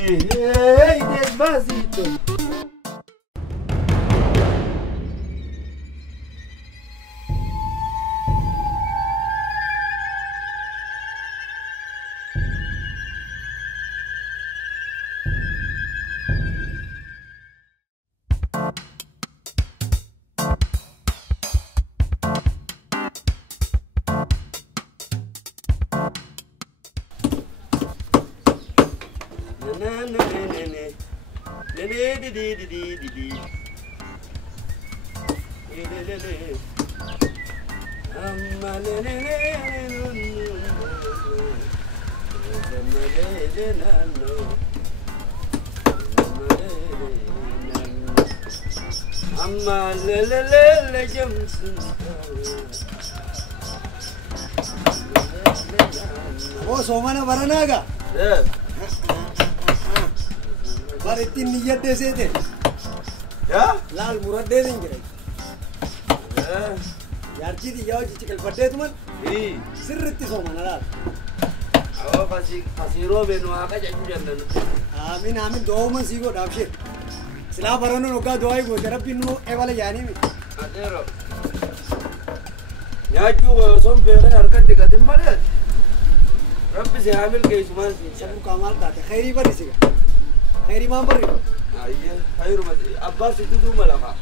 Despacito. Oh, somana baranaga. Yeah. Baritin niyat dese te. Yeah? Lal murad de देंगे. Yeah. यार चीज़ यार चीज़ कल पढ़े तुमन. सिर्रती somana lal. Oh, pasti robe no aga jadi jangan. Amin amin dua man sih go dapsir. Sila barano noka dua ही go terap pinu वाले जाने में. Adero. Ya juga som beran harkat dikatin malah. Rabbi se hamil ke isman sih. सब कामाल दाते खैरी पर इसी का. खैरी मां पर. Iya, khairu mas. Abbas itu tuh malah kak.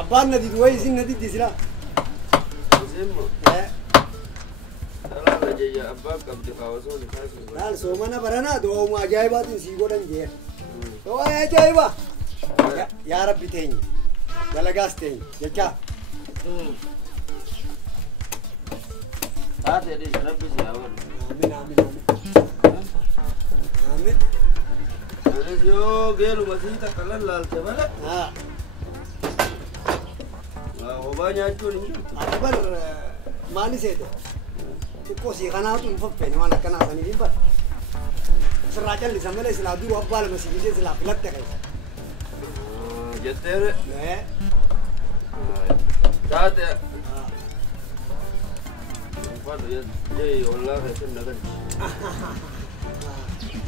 Abbas nadi dua isi nadi disira. Semua. Salah aja ya Abbas kabdi kawasan dikasih. Lal somana barana dua umma ajaib baat isi go dan je. तो आया जाए बा यार अब भी थे गलगास थे ये क्या साथ है इस रब से आवर आमीन आमीन आमीन अरे जो गेलु मसीह तक कलर लाल से बना हाँ वो banyak tu ni अकबर मानी से थे तो कोसी खाना तो उनको पहने वाला करना था नहीं पर सराचल di sana sila dulu abal masih bisa sila pelat ya guys. Jeter. Ne. Saat ya. Pada ya, jadi Allah kasih nagar.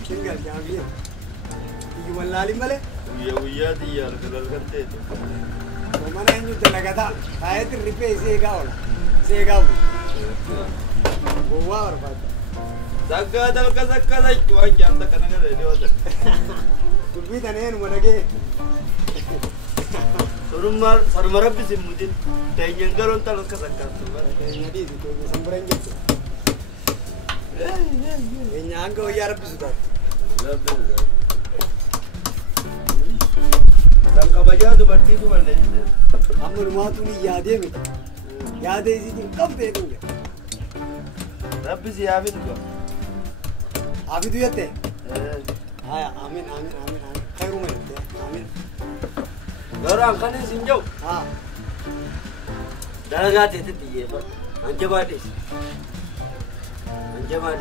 Tinggal jangan dia. Tinggi malali male. Uya dia kalau kerja itu. Mana yang jual lagi tak? Saya tu repair sega. Bawa apa? Zakka itu aja anda kena ada dia ada. Tu bi tanya nu mana ke? Sarumar habis mungkin. Tanya garon talos zakka. Tanya di tu samperin gitu. Ini anggo ya habis sudah. Sangka baja tu berarti tu mana? Kamu rumah tu ni yaade mi. Yaade isi tu kab deh दूँगे. Habis ya habis tu. अभी तो ये थे हाँ आमीन आमीन आमीन आमीन खैर में थे आमीन orang kan ini sinjau हाँ dalagat itu dia pak anjabadis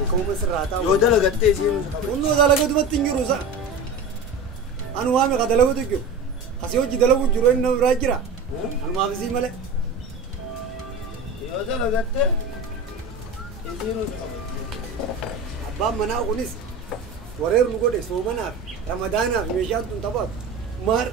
कौन में सर आता yo dalagat itu sih उन्होंने दलागा तो मत tinggi रोसा अनुवा में कदला को तो क्यों हंसियो जिदला को जुरों न राजिरा अनुवा में सी मले yo dalagat itu sih अब्बा मना उन्नीस वरेर रुको दे सोमना रमदाना मेजान तुम तब मार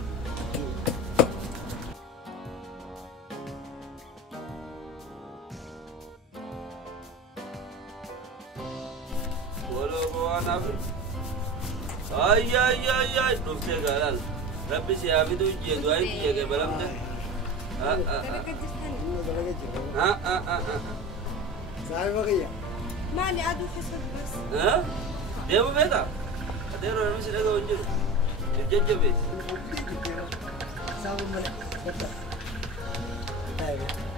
बोलो भगवान आप ay डूबते गाल रब्बी से अभी तो ये दुआई किए गए बलम दे साहब भैया مالي عدو حسب بس ها ديمو بيتا ديرو انا مش لاقي وجه الججه بيت साहब मले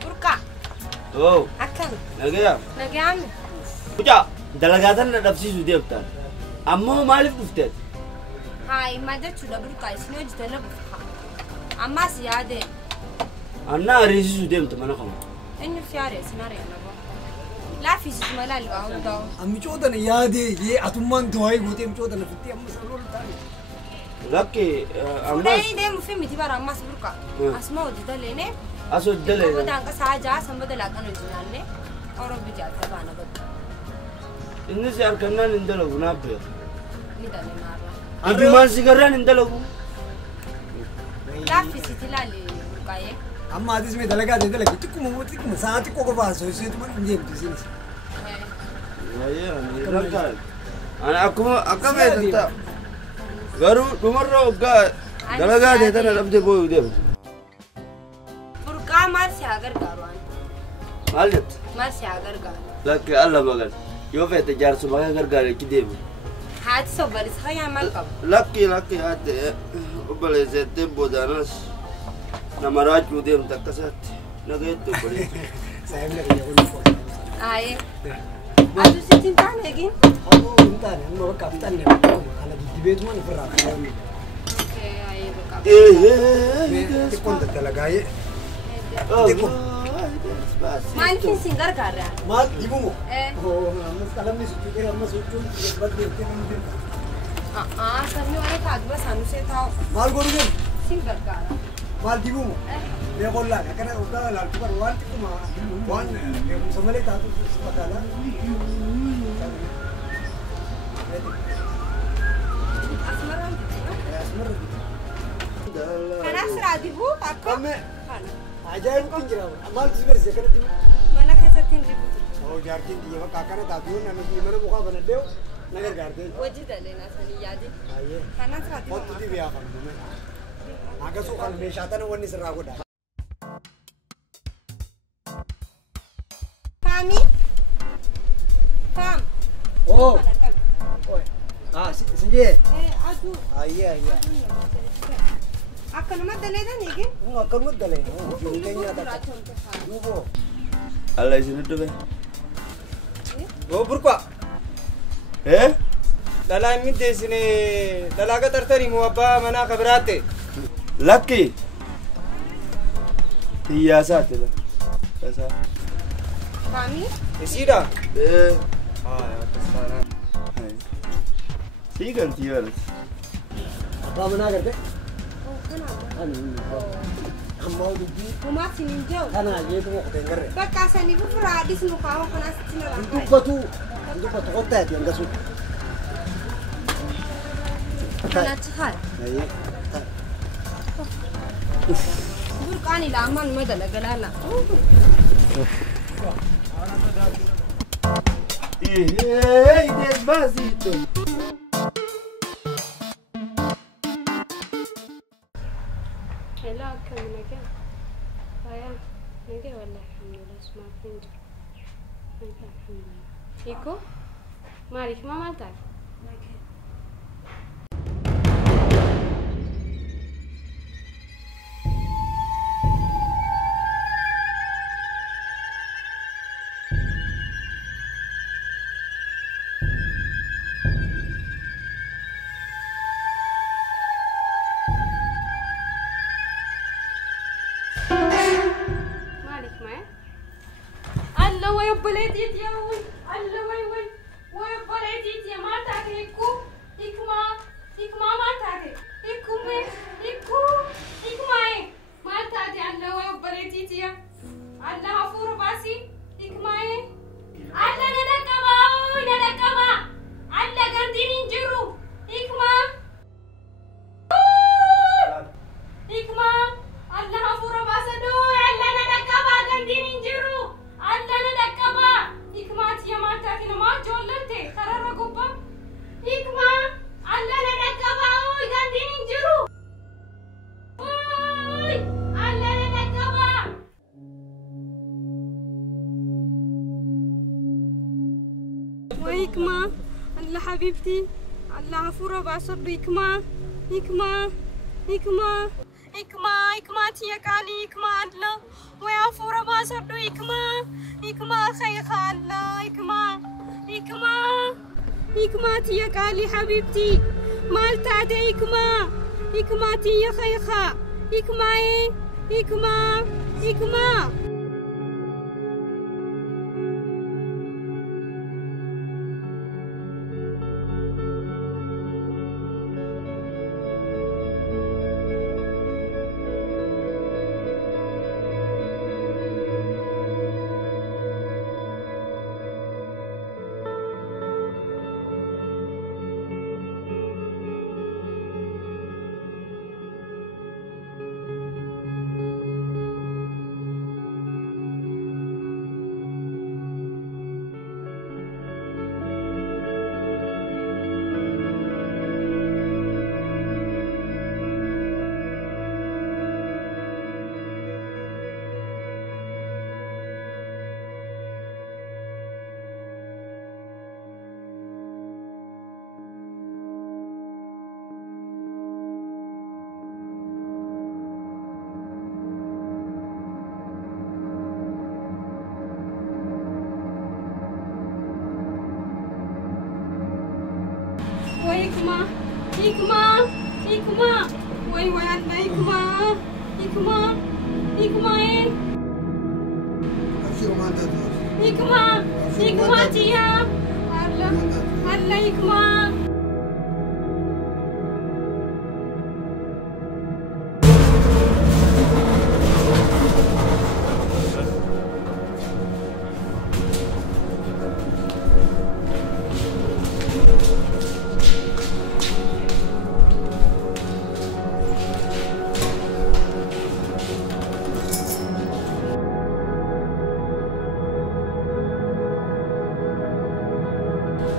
بركع اوه أكل لقيا نجي عمي بجا دلغاتن نفسي سودي بتاع امو مالف دفتت هاي ما درت ولا بركع سنو جتنا بفخا أما سيادة انا ريسي سودي بتاع انا خلاص إنه في عريس ناري أنا لا في شيء ملال وعود داو أمي شو ده يادي ये अतुम्मान दुआई होती है شو ده نفتي أم سلول تاني لكي وده ده مفهوم تبار أما سبركع أسمعه جدا لينه اسو دلي وده عنك ساجا سمبد لكن الجنانه أوروب بيجات تبانا بد الناس يركننا ندلو نابير نيدا نمارا Ijumaan si garraan hin dalagu. Laaffisiiti ilaali buqqaa'ee. Amma atis mee dalagaa ta'e dalagi xiqquma sa'a xiqqoo qofaa soseetuma hin deemtu isinis. Ani akkam eegatta garuu dhumarra waggaa dalagaa ta'e tana dhabdee boo'uu deemtu. Burqaa maal si haa gargaaru ani? Maal jettu? Maal si haa gargaaru? Lakki alla magal yoo feete jaarsuma kan gargaare itti deemu. Haati sobbalisa fayyaa maal qabu? Lakki haate obboleesseettee boodaanas nama raajuu deemtu akkasaatti nagayetti obboleessu. Saayimna kiyya kun qofa. Aayee. Aduu sitti hin taane eegin? Ammoo hin taane amma bakka aftanne kana diddibeetuma ofirraa qabamu. Aayee bakka. Xiqqoon daddalagaayee. Xiqqoo. Maaliifin si hin gargaarre? Maal dibumo? Ammas qalamni sichuudhee ammas huccuun baddeettee namni deemta. Sabni waa'ee taa'u saanusee taa'u. Maal godhu deemu? Si hin gargaara. Maal dibumo? Mee qollaan akkana hoggaa laaltu bara waan xiqquma waan beekumsa malee taatu si fakkaata. Asmarraan jijjiirra. Asmarra. Kanaaf siraa dibuu akka? Qamme. Ajaa'ibni kun jira. Maaltu si barsiise akkana dibu? Mana keessatti hin dibuutu. Jaartiin xiyya bakka akkana taatu yoo namni mana mukaa banadhee na gargaarte. Hojii daleenaa sanii yaade. Baay'ee. Kanaaf siraa dibuu. Wanti dibee haa qabdu. Akkasuu kan meeshaa tana wanni sirraa godha. Faami? Faam? Oo. Sijee. Aduu. Ayyee. Akkanuma daleedan eegin? Akkanuma daleedan. Jiru keenya ta'a. Duuboo. Alla isin dhube. Go burqa. Dhalaa inni deessine dhalaa qaxartanii moo abbaa manaa ka biraatte? Lakki. Hiyyaasaati la. Tasaa. Faami? Isiidha? Sii galtii yoo Abbaa manaa garte? Kanaaf. Ammoo dubbii Homaa siin hin jiru. kanaa jeetu qoteen garre. Bakka sanii fufuraa adis nu kaa'u kanaas itti na Hin rakkoo. dubbatu qottaa ati hangasu. Kanaatti haala. Ayyee. Burqaan ilaamaan ma dalagalaala. Despacito. Hello, come again. Nage والله الحمد لله اسمع فنجر. الحمد لله. Iko? Malik ما مالتك؟ بلديت يا وي الله وي وي بلديت يا ما تاكيكو إكما ما تاكي إكما ما تاكي الله وي بلديت يا الله هفور باسي إكما الله ندكما الله قندين انجرو إكما الله هفور باسدو الله ندكما قندين انجرو الله ندكما إكمات يا ماتاكي نما جولتي خرر قبا إكما الله ندكما أوي قاندين انجرو أوي الله ندكما وإكما الله حبيبتي الله عفورة بعصر إكماتي يا كالي إكما الله ويعفورة بعصر إكما خيخة الله إكماتي يا كالي حبيبتي مالتاتي إكماتي يا خيخة إكما Hikma, Hikma. Wai Allah Hikma. Hikma. Hikma eh. أبشروا ما أنت Hikma. Hikma tia. Allah. Allah Hikma.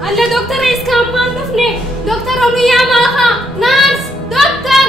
Allah dokter iskamman dufne. Dokter Oluya maha. Nurse, dokter.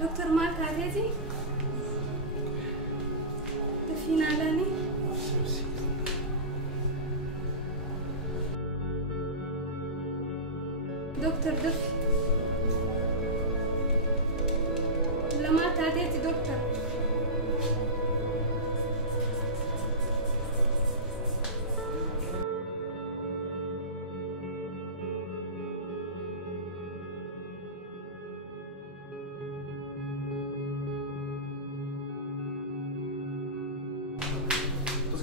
دكتور مالك عزيزي تفين علاني دكتور دفي لما تعديتي دكتور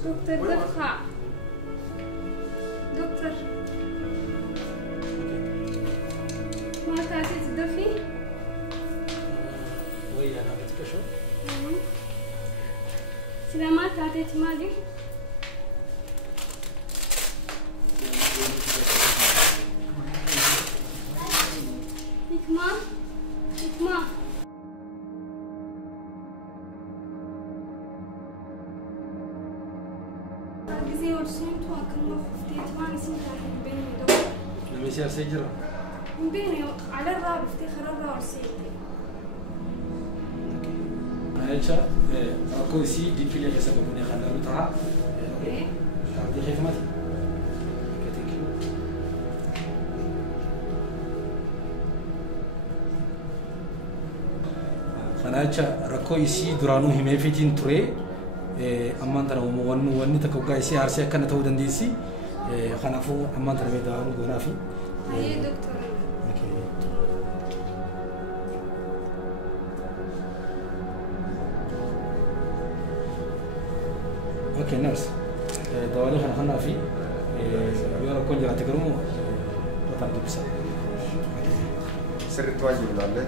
دكتور دفع دكتور ما تعطيت دفي وي انا بتكشف سلامات تعطيت مالي حكمة حكمة زي ورسمت وكل ما فتيت ما نسيت أحد بيني دكتور لما يصير سجرة بيني على الراب افتخر الراب ورسيتي عايشة أكو سي دي في اللي سبب مني خلنا نطلع إيه تعطي خدمتي خناچا ركو يسي درانو همي فيتين تري أمان ترى ونو تكوكا يسي هرسي كنا تو دنديسي خنافو أمان ترى بدارو غنافي هاي دكتور اوكي نرس دوالي خنا في يورا كون جرا تكرمو وطن بس سر التواجد ولا